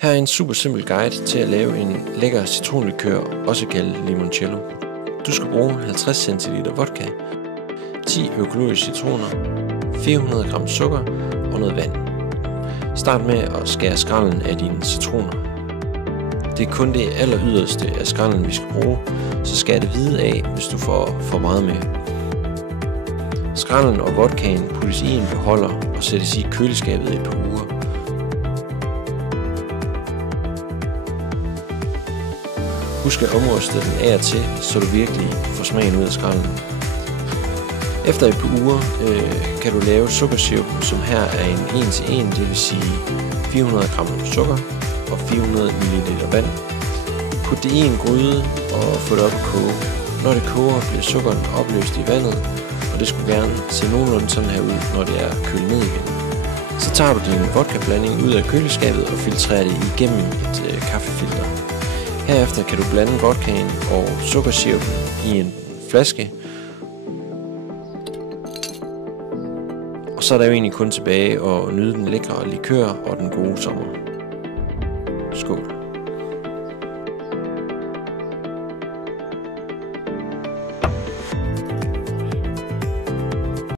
Her er en super simpel guide til at lave en lækker citronlikør, også kaldet limoncello. Du skal bruge 50 cl vodka, 10 økologiske citroner, 400 g sukker og noget vand. Start med at skære skralden af dine citroner. Det er kun det aller yderste af skralden vi skal bruge, så skær det hvide af, hvis du får for meget med. Skralden og vodkaen puttes i en beholder og sættes i køleskabet i et par uger. Husk at omryste den af og til, så du virkelig får smagen ud af skralden. Efter et par uger kan du lave sukkersirupen, som her er en 1-til-1, det vil sige 400 g sukker og 400 ml vand. Put det i en gryde og få det op at koge. Når det koger, bliver sukkeren opløst i vandet, og det skulle gerne se nogenlunde sådan her ud, når det er kølet ned igen. Så tager du din vodkablanding ud af køleskabet og filtrerer det igennem et kaffefilter. Herefter kan du blande vodkaen og sukkersirupen i en flaske. Og så er der jo egentlig kun tilbage at nyde den lækre likør og den gode sommer. Skål.